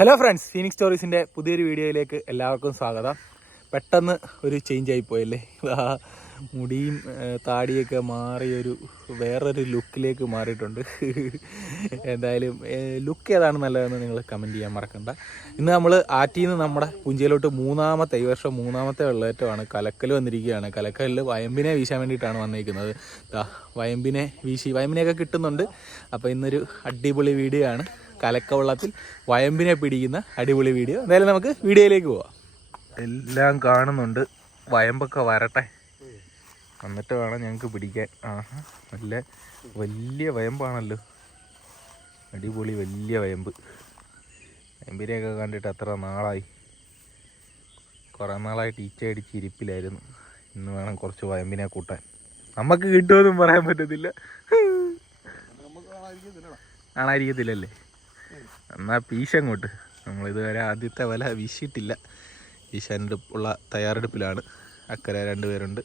Hello friends Phoenix സ്റ്റോറീസിന്റെ പുതിയൊരു വീഡിയോയിലേക്ക് എല്ലാവർക്കും സ്വാഗതം. പെട്ടെന്ന് ഒരു ചേഞ്ച് ആയിപ്പോയല്ലേ മുടിയും താടിയൊക്കെ മാറിയൊരു വേറൊരു ലുക്കിലേക്ക് മാറിയിട്ടുണ്ട്. എന്തായാലും ലുക്ക് ഏതാണ് നല്ലതെന്ന് നിങ്ങൾ കമന്റ് ചെയ്യാൻ മറക്കണ്ട. ഇന്ന് നമ്മൾ ആറ്റിൽ നിന്ന് നമ്മുടെ പുഞ്ചയിലോട്ട് മൂന്നാമത്തെ ഈ വർഷം മൂന്നാമത്തെ വെള്ളേറ്റമാണ് കലക്കൽ വന്നിരിക്കുകയാണ്. കലക്കലിൽ വയമ്പിനെ വീശാൻ വേണ്ടിയിട്ടാണ് വന്നിരിക്കുന്നത്. വയമ്പിനെ വീശി വയമ്പിനെയൊക്കെ കിട്ടുന്നുണ്ട്. അപ്പോൾ ഇന്നൊരു അടിപൊളി വീഡിയോ ആണ്. കലക്കവെള്ളത്തിൽ വയമ്പിനെ പിടിക്കുന്ന അടിപൊളി വീഡിയോ. എന്തായാലും നമുക്ക് വീഡിയോയിലേക്ക് പോവാം. എല്ലാം കാണുന്നുണ്ട്. വയമ്പൊക്കെ വരട്ടെ. എന്നിട്ട് വേണം ഞങ്ങൾക്ക് പിടിക്കാൻ. ആഹാ നല്ല വലിയ വയമ്പാണല്ലോ. അടിപൊളി വലിയ വയമ്പ്. വയമ്പിനെയൊക്കെ കണ്ടിട്ട് അത്ര നാളായി. കുറേ നാളായിട്ട് ടീച്ചർ അടിച്ച് ഇരിപ്പിലായിരുന്നു. ഇന്ന് വേണം കുറച്ച് വയമ്പിനെ കൂട്ടാൻ. നമുക്ക് കിട്ടുമെന്നും പറയാൻ പറ്റത്തില്ല. കാണാതിരിക്കത്തില്ലല്ലേ? എന്നാ പീശങ്ങോട്ട് നമ്മൾ ഇതുവരെ ആദ്യത്തെ വല വീശിയിട്ടില്ല. വീശാന്റെ ഉള്ള തയ്യാറെടുപ്പിലാണ്. അക്കരെ രണ്ടുപേരുണ്ട്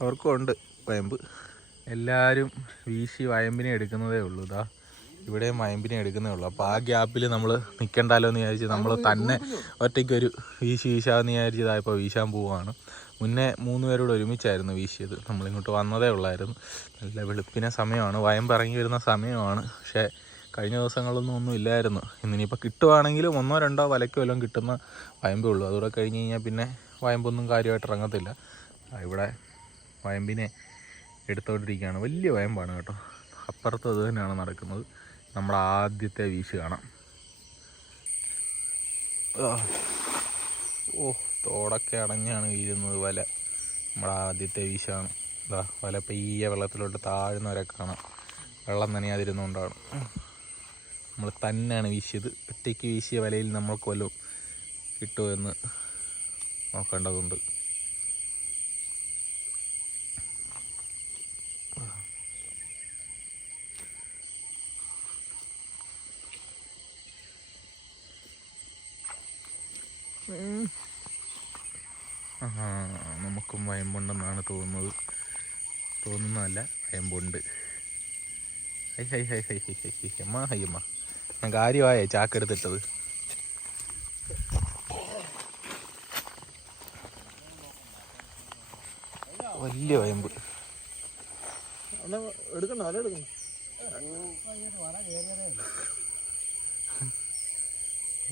അവർക്കും ഉണ്ട് വയമ്പ്. എല്ലാവരും വീശി വയമ്പിനെ എടുക്കുന്നതേ ഉള്ളൂ. ഇതാ ഇവിടെ വയമ്പിനെ എടുക്കുന്നേ ഉള്ളൂ. അപ്പോൾ ആ ഗ്യാപ്പിൽ നമ്മൾ നിൽക്കണ്ടല്ലോ എന്ന് വിചാരിച്ച് നമ്മൾ തന്നെ ഒറ്റയ്ക്കൊരു വീശി വീശാമെന്ന് വിചാരിച്ച് ഇതായപ്പോൾ വീശാൻ പോവുകയാണ് മുന്നേ മൂന്ന് പേരോട് ഒരുമിച്ചായിരുന്നു വീശിയത്. നമ്മളിങ്ങോട്ട് വന്നതേ ഉള്ളായിരുന്നു. നല്ല വെളുപ്പിനെ സമയമാണ്. വയമ്പ് ഇറങ്ങി വരുന്ന സമയമാണ്. പക്ഷേ കഴിഞ്ഞ ദിവസങ്ങളൊന്നും ഒന്നും ഇല്ലായിരുന്നു. ഇന്നിനിപ്പോൾ കിട്ടുവാണെങ്കിലും ഒന്നോ രണ്ടോ വലയ്ക്കോ എല്ലാം കിട്ടുന്ന വയമ്പേ ഉള്ളൂ. അതുകൂടെ കഴിഞ്ഞ് കഴിഞ്ഞാൽ പിന്നെ വയമ്പൊന്നും കാര്യമായിട്ട് ഇറങ്ങത്തില്ല. ഇവിടെ വയമ്പിനെ എടുത്തോണ്ടിരിക്കുകയാണ്. വലിയ വയമ്പാണ് കേട്ടോ. അപ്പുറത്ത് അത് തന്നെയാണ് നടക്കുന്നത്. നമ്മുടെ ആദ്യത്തെ വീശ് കാണാം. ഓ തോടൊക്കെ അടഞ്ഞാണ് വീഴുന്നത് വല. നമ്മുടെ ആദ്യത്തെ വീശാണ്. ഇതാ വല പെയ്യ വെള്ളത്തിലോട്ട് താഴ്ന്നവരെ കാണാം. വെള്ളം നനയാതിരുന്നുകൊണ്ടാണ് നമ്മൾ തന്നെയാണ് വീശിയത് ഒറ്റയ്ക്ക് വീശിയ വലയിൽ നമ്മൾക്ക് വല്ലതും കിട്ടുമോ എന്ന് നോക്കേണ്ടതുണ്ട് നമുക്കും വയമ്പുണ്ടെന്നാണ് തോന്നുന്നത് തോന്നുന്നതല്ല വയമ്പുണ്ട് ഹൈ ഹൈ ഹൈ ഹൈ ഹൈ ഹൈ ഹൈ അമ്മ ഹൈ അമ്മ ഞാൻ കാര്യമായേ ചാക്കെടുത്തിട്ടത് വലിയ വയമ്പ്. എടുക്കണ്ട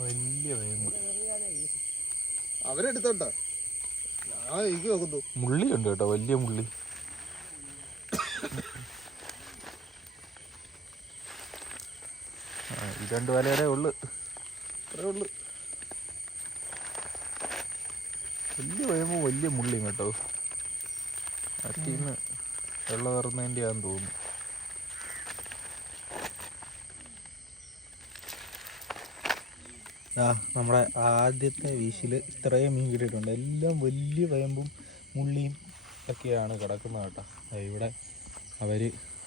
വലിയ വയമ്പ്. അവരെടുത്തോട്ടോ. ഞാൻ എനിക്ക് നോക്കുന്നു മുള്ളി ഉണ്ട് കേട്ടോ വലിയ മുള്ളി. രണ്ട് വലയുടെ ഉള്ളു. അത്രേ ഉള്ളു. വലിയ വരുമ്പോൾ വലിയ മുള്ളിയും കേട്ടോ. അറ്റിന്ന് വെള്ളം ഇറന്നതിന്റെ ആണെന്ന് തോന്നുന്നു. ആ നമ്മുടെ ആദ്യത്തെ വീശിൽ ഇത്രയും മീൻ കിട്ടിയിട്ടുണ്ട്. എല്ലാം വലിയ വയമ്പും മുള്ളിയും ഒക്കെയാണ് കിടക്കുന്നത് കേട്ടോ. ഇവിടെ അവർ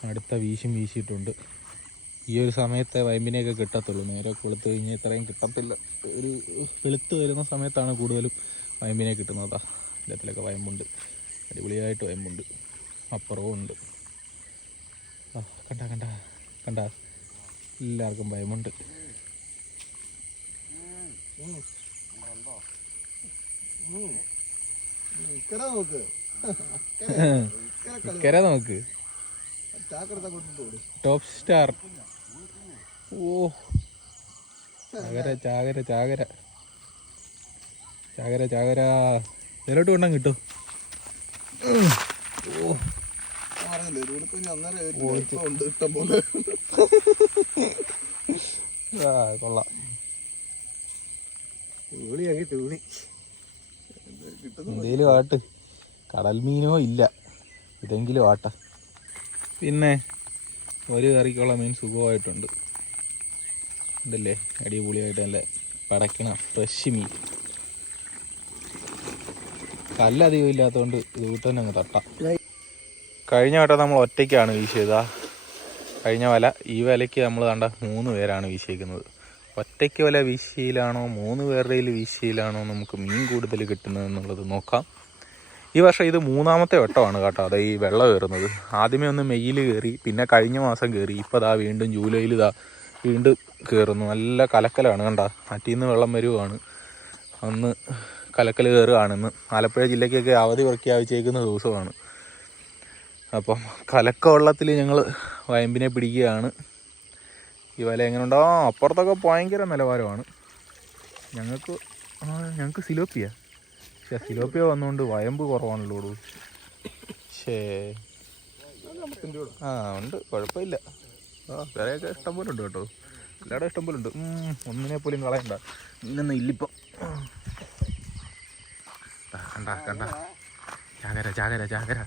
അടുത്ത വീശും വീശിയിട്ടുണ്ട്. ഈ ഒരു സമയത്തെ വയമ്പിനെയൊക്കെ കിട്ടത്തുള്ളൂ നേരെ കൊളുത്ത് കഴിഞ്ഞാൽ ഇത്രയും കിട്ടത്തില്ല ഒരു വെളുത്ത് വരുന്ന സമയത്താണ് കൂടുതലും വയമ്പിനെ കിട്ടുന്നത് ഇതിലൊക്കെ വയമ്പുണ്ട് അടിപൊളിയായിട്ട് വയമ്പുണ്ട് അപ്പുറവും ഉണ്ട് ആ കണ്ട കണ്ട കണ്ട എല്ലാവർക്കും ഭയമുണ്ട് നോക്ക് നോക്ക് ടോപ്പ് സ്റ്റാർ ഓ. ചാകര ചാകര ചാകര. ചാകര ചാകര. ഇതിലോട്ട് കൊണ്ടാ കിട്ടും ഓ കൊള്ളാം. എന്തേലും ആട്ട്. കടൽ മീനോ ഇല്ല. ഇതെങ്കിലും ആട്ട. പിന്നെ ഒരു കറിക്കുള്ള മീൻ സുഖമായിട്ടുണ്ട്. ഉണ്ടല്ലേ അടിപൊളിയായിട്ട് നല്ല പടക്കണ ഫ്രഷ് മീൻ. കല്ലധികം ഇല്ലാത്തതുകൊണ്ട് ഇത് വീട്ടിൽ തന്നെ തട്ടാം. കഴിഞ്ഞ വട്ടം നമ്മൾ ഒറ്റയ്ക്കാണ് വീശിയത്. കഴിഞ്ഞ വല ഈ വലയ്ക്ക് നമ്മൾ കണ്ട മൂന്ന് പേരാണ് വീശിയേക്കുന്നത് ഒറ്റയ്ക്ക് വല വീശിയിലാണോ മൂന്ന് പേരുടെ വീശിയിലാണോ നമുക്ക് മീൻ കൂടുതൽ കിട്ടുന്നത് എന്നുള്ളത് നോക്കാം. ഈ വർഷം ഇത് മൂന്നാമത്തെ വട്ടമാണ് കേട്ടോ. അതെ ഈ വെള്ളം കയറുന്നത്. ആദ്യമേ ഒന്ന് മെയ്യിൽ കയറി പിന്നെ കഴിഞ്ഞ മാസം കയറി. ഇപ്പോൾ ദാ വീണ്ടും ജൂലൈയിൽ ഇതാ വീണ്ടും കയറുന്നു. നല്ല കലക്കലാണ് കണ്ട. അറ്റിൽ നിന്ന് വെള്ളം വരുവാണ്. അന്ന് കലക്കൽ കയറുകയാണെന്ന്. ആലപ്പുഴ ജില്ലയ്ക്കൊക്കെ അവധി പ്രഖ്യാപിച്ചേക്കുന്ന ദിവസമാണ്. അപ്പം കലക്ക വെള്ളത്തിൽ ഞങ്ങൾ വയമ്പിനെ പിടിക്കുകയാണ്. ഈ വല എങ്ങനെ ഉണ്ടോ അപ്പുറത്തൊക്കെ ഭയങ്കര നിലവാരമാണ്. ഞങ്ങൾക്ക് ഞങ്ങൾക്ക് സിലോപ്പിയ. പക്ഷേ സിലോപ്പിയ വന്നുകൊണ്ട് വയമ്പ് കുറവാണല്ലോ ഷേ ആ ഉണ്ട്. കുഴപ്പമില്ല. ആ വേറെയൊക്കെ ഇഷ്ടം പോലെ ഉണ്ട് കേട്ടോ. എല്ലാവരും ഇഷ്ടം പോലെ ഉണ്ട്. ഒന്നിനെ പോലും കളയണ്ട. ഇന്നൊന്നും ഇല്ലിപ്പം. കണ്ട കണ്ട. ജാഗര ജാഗര ജാഗര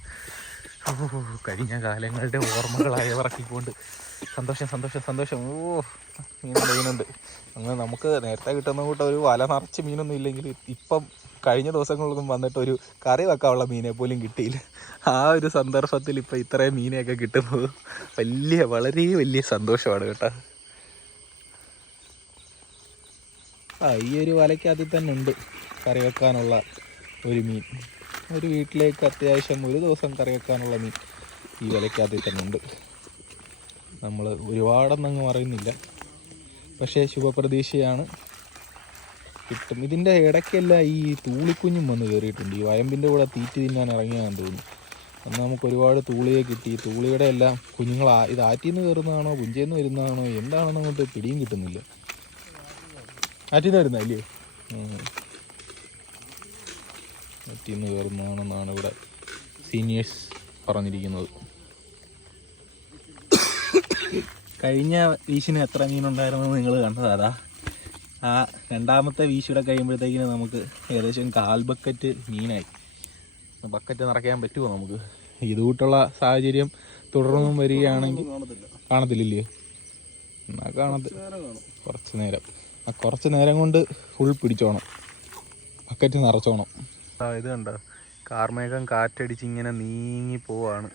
ഓ കഴിഞ്ഞ കാലങ്ങളുടെ ഓർമ്മകളായ പറക്കിക്കൊണ്ട് സന്തോഷം സന്തോഷം സന്തോഷം. ഓ മീനുണ്ട് മീനുണ്ട് അങ്ങനെ നമുക്ക് നേരത്തെ കിട്ടുന്ന കൂട്ടം ഒരു വല നിറച്ച് മീനൊന്നും ഇല്ലെങ്കിൽ ഇപ്പം കഴിഞ്ഞ ദിവസങ്ങളിലൊന്നും വന്നിട്ട് ഒരു കറി വെക്കാനുള്ള മീനെ പോലും കിട്ടിയില്ല. ആ ഒരു സന്ദർഭത്തിൽ ഇപ്പം ഇത്രയും മീനെയൊക്കെ കിട്ടുന്നത് വലിയ വളരെ വലിയ സന്തോഷമാണ് കേട്ടോ. ആ ഈ ഒരു വലയ്ക്കകത്തിൽ തന്നെ ഉണ്ട് കറി വെക്കാനുള്ള ഒരു മീൻ. ഒരു വീട്ടിലേക്ക് അത്യാവശ്യം ഒരു ദിവസം കറി വെക്കാനുള്ള മീൻ ഈ വലയ്ക്കകത്തിൽ തന്നെ ഉണ്ട്. നമ്മൾ ഒരുപാടൊന്നും അങ്ങ് പറയുന്നില്ല. പക്ഷേ ശുഭപ്രതീക്ഷയാണ് കിട്ടും. ഇതിന്റെ ഇടയ്ക്കെല്ലാം ഈ തൂളിക്കുഞ്ഞും വന്ന് കയറിയിട്ടുണ്ട് ഈ വയമ്പിന്റെ കൂടെ തീറ്റി തിന്നാൻ ഇറങ്ങിയാന്ന് തോന്നുന്നു. അന്ന് നമുക്ക് ഒരുപാട് തൂളിയെ കിട്ടി. തൂളിയുടെ എല്ലാം കുഞ്ഞുങ്ങൾ ഇത് ആറ്റിൽ നിന്ന് കയറുന്നതാണോ പുഞ്ചയിൽ നിന്ന് വരുന്നതാണോ എന്താണെന്ന് അങ്ങോട്ട് പിടിയും കിട്ടുന്നില്ല. ആറ്റിൽ നിന്ന് വരുന്ന അല്ലേ ആറ്റിൽ നിന്ന് കയറുന്നതാണെന്നാണ് ഇവിടെ സീനിയേഴ്സ് പറഞ്ഞിരിക്കുന്നത്. കഴിഞ്ഞ വീശിന് എത്ര മീനുണ്ടായിരുന്നു നിങ്ങൾ കണ്ടത്? ആ രണ്ടാമത്തെ വീശിയുടെ കഴിയുമ്പോഴത്തേക്കിന് നമുക്ക് ഏകദേശം കാൽ ബക്കറ്റ് മീനായി. ബക്കറ്റ് നിറയ്ക്കാൻ പറ്റുമോ നമുക്ക്? ഇതുകൂട്ടുള്ള സാഹചര്യം തുടർന്നും വരികയാണെങ്കിൽ കാണത്തില്ലേ എന്നാ കാണത്ത്. കുറച്ച് നേരം. ആ കുറച്ച് നേരം കൊണ്ട് ഫുൾ പിടിച്ചോണം. ബക്കറ്റ് നിറച്ചോണം. ഇത് കണ്ടോ? കാർമേഘം കാറ്റടിച്ച് ഇങ്ങനെ നീങ്ങി പോവാണ്.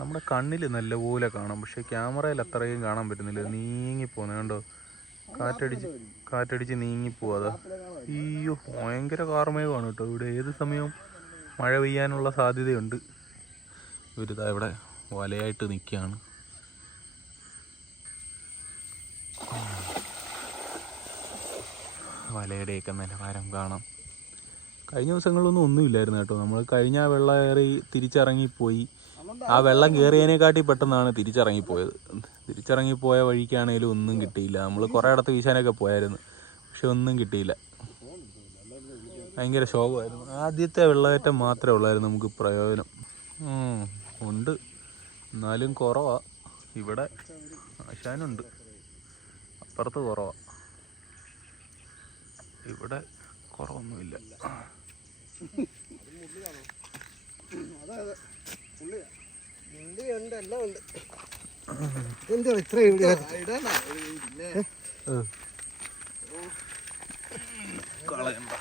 നമ്മുടെ കണ്ണിൽ നല്ലപോലെ കാണാം. പക്ഷേ ക്യാമറയിൽ അത്രയും കാണാൻ പറ്റുന്നില്ല. നീങ്ങി പോകുന്നത് കണ്ടോ? കാറ്റടിച്ച് കാറ്റടിച്ച് നീങ്ങി പോവാതെ അയ്യോ ഭയങ്കര കാർമേഘമാണ് കേട്ടോ ഇവിടെ. ഏത് സമയവും മഴ പെയ്യാനുള്ള സാധ്യതയുണ്ട്. ഇവരിതാ ഇവിടെ വലയായിട്ട് നിൽക്കുകയാണ് വലയുടെയൊക്കെ നിലവാരം കാണാം. കഴിഞ്ഞ ദിവസങ്ങളിലൊന്നും ഒന്നുമില്ലായിരുന്നു കേട്ടോ. നമ്മൾ കഴിഞ്ഞ വെള്ളം കയറി തിരിച്ചിറങ്ങിപ്പോയി. ആ വെള്ളം കയറിയതിനെക്കാട്ടി പെട്ടെന്നാണ് തിരിച്ചിറങ്ങിപ്പോയത്. തിരിച്ചിറങ്ങിപ്പോയ വഴിക്കാണേലും ഒന്നും കിട്ടിയില്ല. നമ്മൾ കുറേ ഇടത്ത് വീശാനൊക്കെ പോയായിരുന്നു. പക്ഷെ ഒന്നും കിട്ടിയില്ല. ഭയങ്കര ശോകമായിരുന്നു. ആദ്യത്തെ വെള്ളമേറ്റം മാത്രമേ ഉള്ളായിരുന്നു നമുക്ക് പ്രയോജനം. ഉണ്ട്. എന്നാലും കുറവാ. ഇവിടെ ആശാനുണ്ട്. അപ്പുറത്ത് കുറവാ. ഇവിടെ കുറവൊന്നുമില്ല. ഉണ്ട് എല്ലാം ഉണ്ട്. എന്താ ഇത്ര ഇവിടെ കളയണ്ട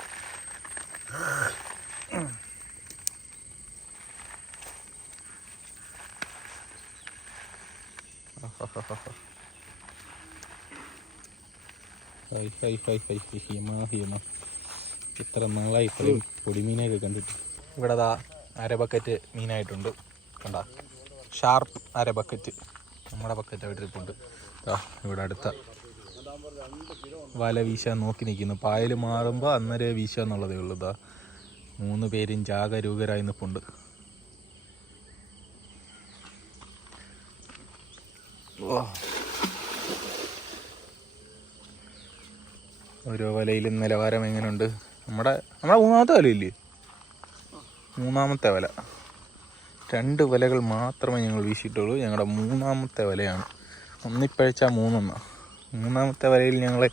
ഇത്ര നാളായി ഇത്രയും പൊടിമീനൊക്കെ കണ്ടിട്ട്. ഇവിടെ അര ബക്കറ്റ് മീനായിട്ടുണ്ട്. കണ്ട? ഷാർപ്പ് അര ബക്കറ്റ് നമ്മുടെ പക്കത്തെ അവിടെ ഇരിപ്പുണ്ട് ഇവിടെ അടുത്ത വല വീശാൻ നോക്കി നിൽക്കുന്നു. പായൽ മാറുമ്പോൾ അന്നേരം വീശുക എന്നുള്ളതേ ഉള്ളൂ. ഇതാ മൂന്ന് പേരും ജാഗരൂകരായി നിൽപ്പുണ്ട്. ഓരോ വലയിലും നിലവാരം എങ്ങനെയുണ്ട് നമ്മുടെ നമ്മുടെ മൂന്നാമത്തെ വലയില്ലേ മൂന്നാമത്തെ വല. രണ്ട് വലകൾ മാത്രമേ ഞങ്ങൾ വീശിയിട്ടുള്ളൂ. ഞങ്ങളുടെ മൂന്നാമത്തെ വലയാണ്. ഒന്നിപ്പഴിച്ച മൂന്നെണ്ണ. മൂന്നാമത്തെ വലയിൽ ഞങ്ങൾ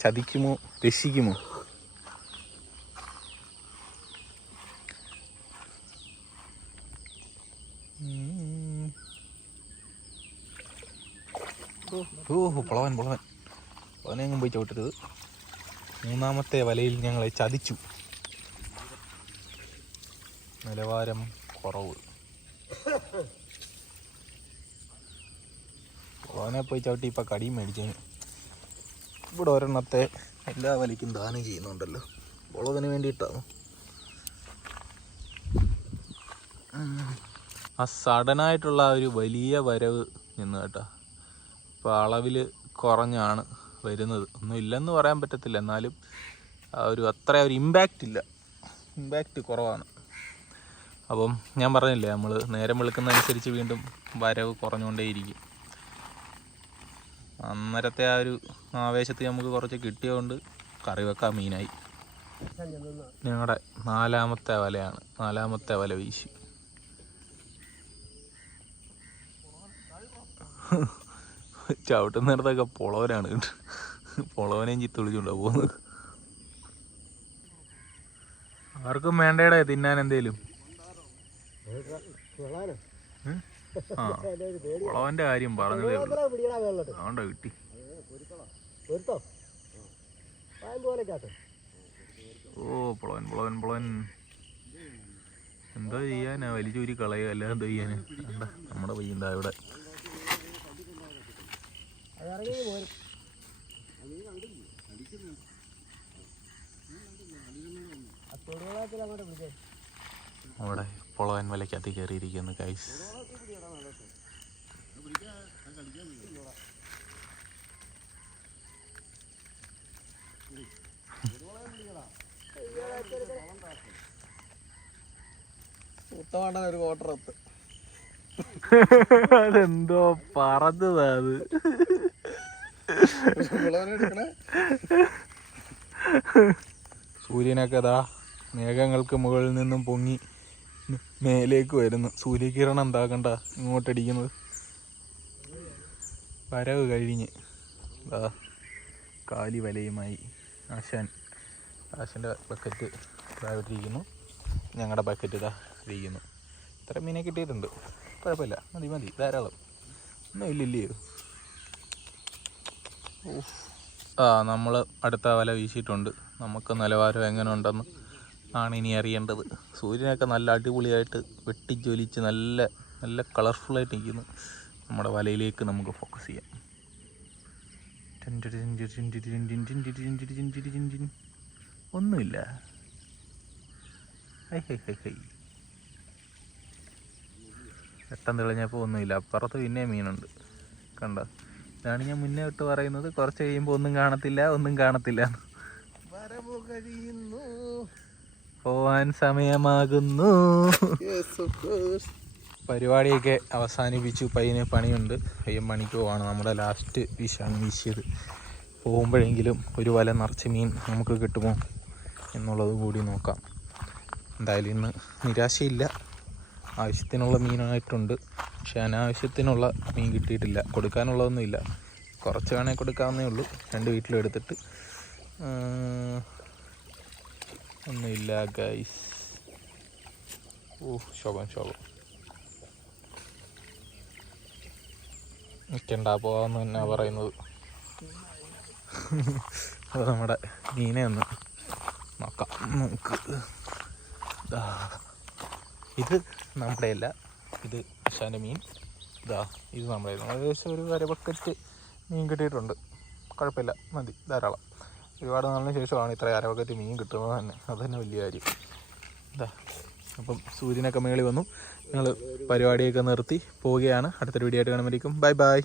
ചതിക്കുമോ? രക്ഷിക്കുമോ? ഉം. ഓ പുളവൻ പുളവൻ. പുളവനെങ്ങും പോയി ചവിട്ടരുത്. മൂന്നാമത്തെ വലയിൽ ഞങ്ങളെ ചതിച്ചു. നിലവാരം കുറവ്. ഓനെ പോയി ചവിട്ടി ഇപ്പം കടിയും മേടിച്ചതിന് ഇവിടെ ഒരെണ്ണത്തെ എല്ലാ വലയ്ക്കും ദാനം ചെയ്യുന്നുണ്ടല്ലോ. പുളവന് വേണ്ടിയിട്ടാണ്? ആ സഡനായിട്ടുള്ള ഒരു വലിയ വരവ് നിന്ന് കേട്ടോ. ഇപ്പോൾ അളവിൽ കുറഞ്ഞാണ് വരുന്നത്. ഒന്നും ഇല്ലെന്ന് പറയാൻ പറ്റത്തില്ല. എന്നാലും ഒരു അത്ര ഒരു ഇമ്പാക്റ്റ് ഇല്ല. ഇമ്പാക്റ്റ് കുറവാണ്. അപ്പം ഞാൻ പറഞ്ഞില്ലേ നമ്മൾ നേരം വെളുക്കുന്നതനുസരിച്ച് വീണ്ടും വരവ് കുറഞ്ഞുകൊണ്ടേയിരിക്കും. അന്നേരത്തെ ആ ഒരു ആവേശത്തിൽ നമുക്ക് കുറച്ച് കിട്ടിയതുകൊണ്ട് കറി വെക്കാൻ മീനായി. ഞങ്ങളുടെ നാലാമത്തെ വലയാണ്. നാലാമത്തെ വല വീശി. ചവിട്ടുന്നിടത്തൊക്കെ പൊളവനാണ്. പൊളവനേം ചിത്ത് വിളിച്ചുകൊണ്ടാ പോകുന്നത് ആർക്കും വേണ്ടേടേ തിന്നാൻ എന്തേലും. പൊളവന്റെ കാര്യം പറഞ്ഞതേ അതുകൊണ്ടാ കിട്ടി. ഓ പുളവൻ പുളവൻ പുളവൻ. എന്തോ ചെയ്യാനാ? വലിച്ചൂരി കളയുക അല്ല എന്തോ ചെയ്യാന്? നമ്മുടെ പയ്യന്താ ഇവിടെ? അവിടെ. പൊളവൻ വലയ്ക്കകത്ത് കയറിയിരിക്കുന്നു കൈസ് ഉത്തമാണ്ടൻ ഒരു കോട്ടറത്ത് അതെന്തോ പറഞ്ഞതാ അത്. സൂര്യനൊക്കെ ദാ മേഘങ്ങൾക്ക് മുകളിൽ നിന്നും പൊങ്ങി. മേലേക്ക് വരുന്നു. സൂര്യകിരണം എന്താക്കണ്ട ഇങ്ങോട്ടടിക്കുന്നത്? വരവ് കഴിഞ്ഞ്. ദാ കാലി വലയുമായി ആശാൻ. ആശാന്റെ ബക്കറ്റ് ഇതായിട്ടിരിക്കുന്നു ഞങ്ങളുടെ ബക്കറ്റ് ഇതാ ഇരിക്കുന്നു. ഇത്ര മീനെ കിട്ടിയിട്ടുണ്ട്. കുഴപ്പമില്ല. മതി മതി. ധാരാളം. ഒന്നും ഇല്ലില്ലയോ ഓ ആ നമ്മൾ അടുത്ത വല വീശിയിട്ടുണ്ട്. നമുക്ക് നിലവാരം എങ്ങനെ ഉണ്ടെന്ന് ആണ് ഇനി അറിയേണ്ടത്. സൂര്യനൊക്കെ നല്ല അടിപൊളിയായിട്ട് വെട്ടിജ്വലിച്ച് നല്ല നല്ല കളർഫുള്ളായിട്ട് നിൽക്കുന്നു നമ്മുടെ വലയിലേക്ക് നമുക്ക് ഫോക്കസ് ചെയ്യാം. ഒന്നുമില്ല. ഹൈ ഹൈ ഹൈ ഹൈ. വെട്ടം തെളിഞ്ഞപ്പോൾ ഒന്നുമില്ല. അപ്പുറത്ത് പിന്നെ മീനുണ്ട്. കണ്ടോ? ഇതാണ് ഞാൻ മുന്നേ ഇട്ട് പറയുന്നത്. കുറച്ച് കഴിയുമ്പോൾ ഒന്നും കാണത്തില്ല ഒന്നും കാണത്തില്ല. വരവ് കഴിയുന്നു. പോവാൻ സമയമാകുന്നു. പരിപാടിയൊക്കെ അവസാനിപ്പിച്ചു. പയ്യന് പണിയുണ്ട്. പയ്യൻ പണിക്ക് പോവാണ്. നമ്മുടെ ലാസ്റ്റ് വിഷാണ് വീശിയത്. പോകുമ്പോഴെങ്കിലും ഒരു വല നിറച്ച് മീൻ നമുക്ക് കിട്ടുമോ എന്നുള്ളത് കൂടി നോക്കാം. എന്തായാലും ഇന്ന് നിരാശയില്ല. ആവശ്യത്തിനുള്ള മീനായിട്ടുണ്ട്. പക്ഷെ അനാവശ്യത്തിനുള്ള മീൻ കിട്ടിയിട്ടില്ല. കൊടുക്കാനുള്ളതൊന്നുമില്ല. കുറച്ച് വേണേൽ കൊടുക്കാവുന്നേ ഉള്ളൂ. രണ്ട് വീട്ടിലും എടുത്തിട്ട് ആ, ഒന്നുമില്ല ഗൈസ് ഓ ശോഭം ശോഭം. നിൽക്കണ്ട പോവാന്ന് തന്നെ പറയുന്നത്. അത് നമ്മുടെ മീനെ ഒന്ന് നോക്കാം നമുക്ക്. ഇത് നമ്മുടെ അല്ല ഇത് അശാന്റെ മീൻ. ഇതാ ഇത് നമ്മുടെ ഏകദേശം ഒരു അര ബക്കറ്റ് മീൻ കിട്ടിയിട്ടുണ്ട്. കുഴപ്പമില്ല മതി ധാരാളം. ഒരുപാട് നാളിന് ശേഷമാണ് ഇത്ര അരവക്കത്തി മീൻ കിട്ടുന്നത് തന്നെ. അത് തന്നെ വലിയ കാര്യം. എന്താ അപ്പം സൂര്യനൊക്കെ മേളി വന്നു. ഞങ്ങൾ പരിപാടിയൊക്കെ നിർത്തി പോവുകയാണ്. അടുത്തൊരു വീഡിയോ ആയിട്ട് കാണുമ്പോഴേക്കും. Bye bye